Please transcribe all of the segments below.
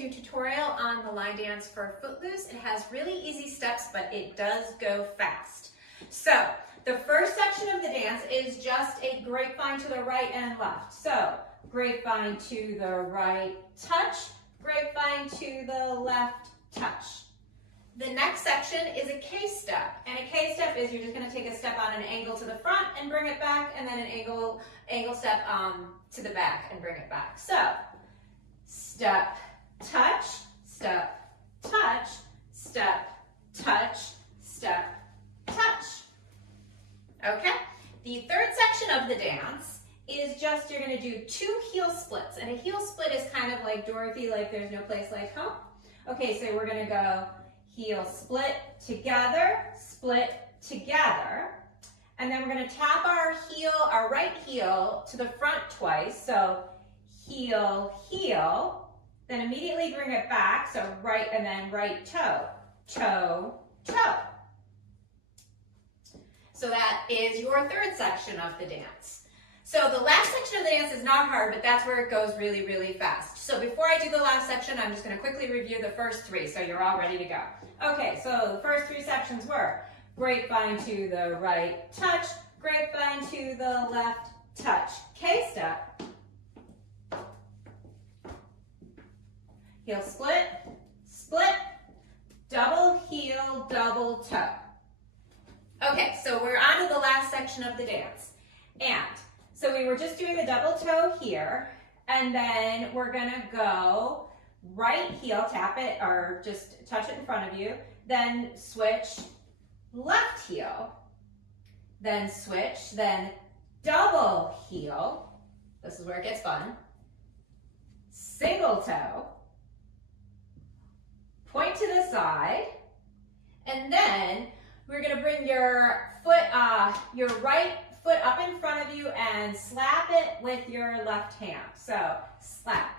do a tutorial on the line dance for Footloose. It has really easy steps, but it does go fast. So the first section of the dance is just a grapevine to the right and left. So grapevine to the right, touch, grapevine to the left, touch. The next section is a K-step, and a K-step is you're just going to take a step on an angle to the front and bring it back, and then an angle step to the back and bring it back. So step, touch, step, touch, step, touch, step, touch. Okay? The third section of the dance is just you're going to do 2 heel splits, and a heel split is kind of like Dorothy, like there's no place like home. Okay, so we're going to go heel split together, and then we're going to tap our heel, our right heel to the front twice. So heel, heel, then immediately bring it back. So right and then right toe, toe, toe. So that is your third section of the dance. So the last section of the dance is not hard, but that's where it goes really, really fast. So before I do the last section, I'm just going to quickly review the first 3, so you're all ready to go. Okay, so the first 3 sections were grapevine to the right, touch, grapevine to the left, touch, K-step, heel split, split, double heel, double toe. Okay, so we're on to the last section of the dance. And so we were just doing the double toe here, and then we're gonna go right heel, tap it, or just touch it in front of you, then switch left heel, then switch, then double heel, this is where it gets fun, single toe, point to the side, and then we're gonna bring your foot, your right foot up in front of you and slap it with your left hand. So slap.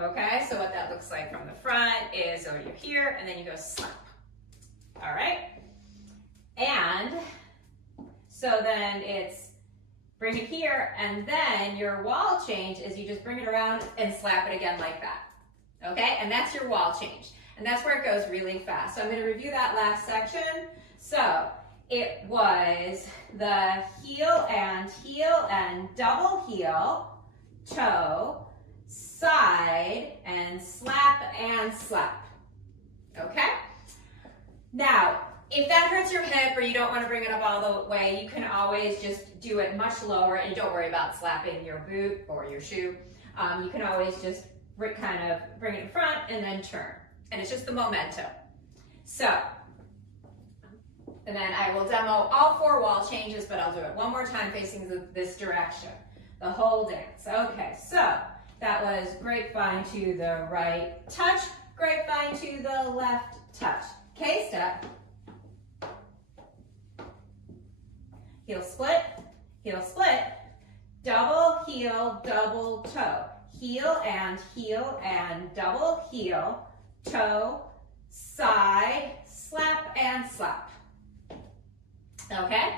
Okay, so what that looks like from the front is, so you're here and then you go slap. All right. And so then it's bring it here, and then your wall change is you just bring it around and slap it again like that. Okay, and that's your wall change. And that's where it goes really fast. So I'm going to review that last section. So it was the heel and double heel, toe, side, and slap. Okay? Now, if that hurts your hip or you don't want to bring it up all the way, you can always just do it much lower, and don't worry about slapping your boot or your shoe. You can always just kind of bring it in front and then turn. And it's just the momentum. So, and then I will demo all 4 wall changes, but I'll do it one more time facing this direction, the whole dance. Okay, so that was grapevine to the right, touch, grapevine to the left, touch. K-step, heel split, double heel, double toe, heel and double heel, toe, side, slap and slap. Okay?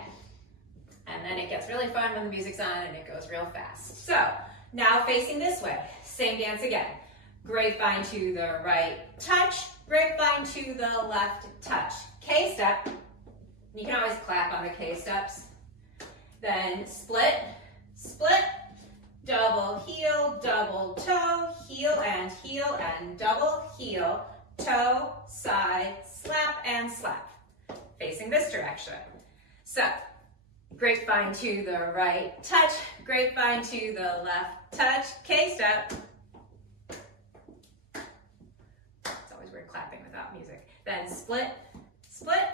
And then it gets really fun when the music's on and it goes real fast. So, now facing this way, same dance again. Grapevine to the right, touch, grapevine to the left, touch. K-step. You can always clap on the K-steps. Then split, split, double heel, double toe, heel and double heel, toe, side, slap and slap. Facing this direction. So, grapevine to the right, touch, grapevine to the left, touch, K-step. It's always weird clapping without music. Then split, split,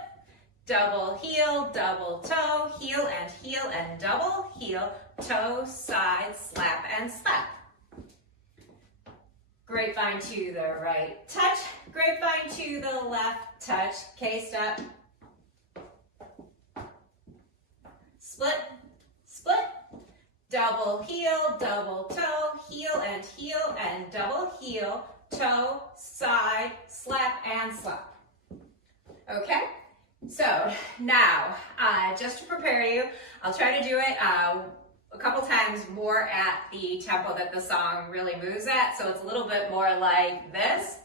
double heel, double toe, heel and double heel, toe, side, slap and slap. Grapevine to the right, touch, grapevine to the left, touch, K-step. Split, split, double heel, double toe, heel and double heel, toe, side, slap and slap. Okay? So now, just to prepare you, I'll try to do it a couple times more at the tempo that the song really moves at. So it's a little bit more like this.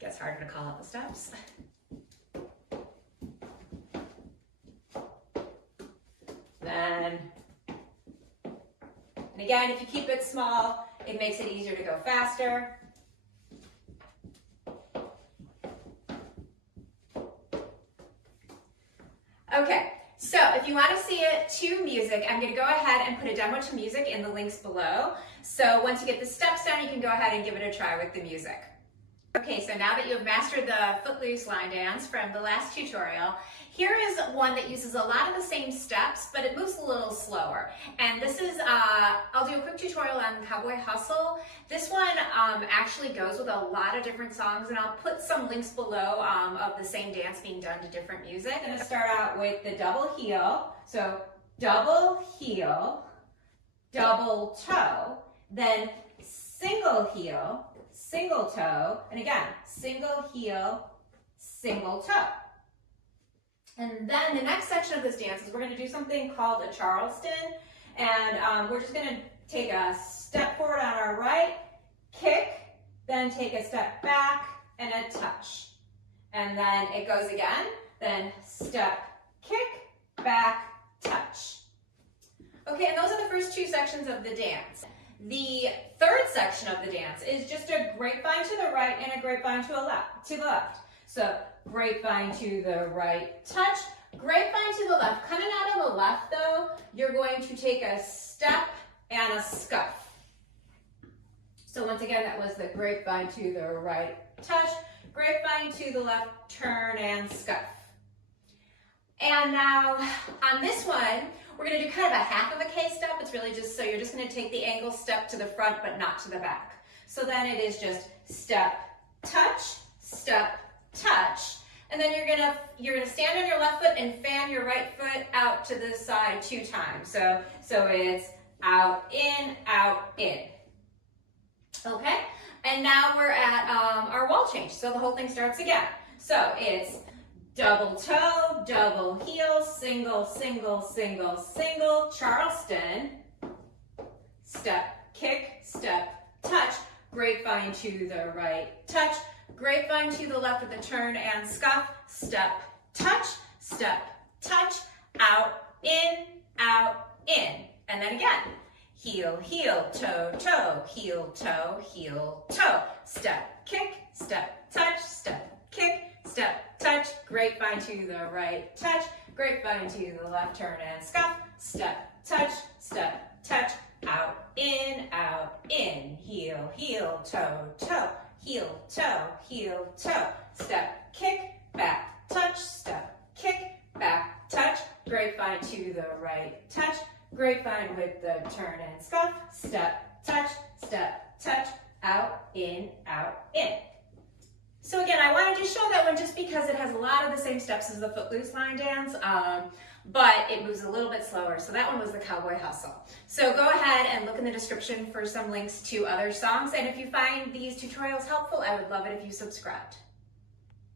Gets harder to call out the steps. Then, and again, if you keep it small, it makes it easier to go faster. Okay, so if you want to see it to music, I'm going to go ahead and put a demo to music in the links below. So once you get the steps down, you can go ahead and give it a try with the music. Okay, so now that you have mastered the Footloose line dance from the last tutorial, here is one that uses a lot of the same steps, but it moves a little slower. And this is, I'll do a quick tutorial on Cowboy Hustle. This one actually goes with a lot of different songs, and I'll put some links below of the same dance being done to different music. I'm gonna start out with the double heel. So double heel, double toe, then single heel, single toe, and again, single heel, single toe. And then the next section of this dance is we're going to do something called a Charleston, and we're just going to take a step forward on our right, kick, then take a step back, and a touch. And then it goes again, then step, kick, back, touch. Okay, and those are the first two sections of the dance. The third section of the dance is just a grapevine to the right and a grapevine to the left. So grapevine to the right, touch, grapevine to the left. Coming out of the left though, you're going to take a step and a scuff. So once again, that was the grapevine to the right, touch, grapevine to the left, turn and scuff. And now on this one, we're going to do kind of a half of a K step. It's really just, so you're just going to take the angle step to the front, but not to the back. So then it is just step, touch, and then you're gonna stand on your left foot and fan your right foot out to the side 2 times. So it's out, in, okay? And now we're at our wall change. So the whole thing starts again. So it's double toe, double heel, single, single, single, single, Charleston, step, kick, step, touch, grapevine to the right, touch, grapevine to the left with a turn and scuff, step, touch, out, in, and then again, heel, heel, toe, toe, heel, toe, step, kick, step, kick, step, touch, grapevine to the right, touch, grapevine to the left, turn and scuff, step, touch, out, in, heel, heel, toe, toe, heel, toe, step, kick, back, touch, step, kick, back, touch, grapevine to the right, touch, grapevine with the turn and scuff, step, touch, out, in. So again, I wanted to show that one just because it has a lot of the same steps as the Footloose line dance, but it moves a little bit slower. So that one was the Cowboy Hustle. So go ahead and look in the description for some links to other songs. And if you find these tutorials helpful, I would love it if you subscribed.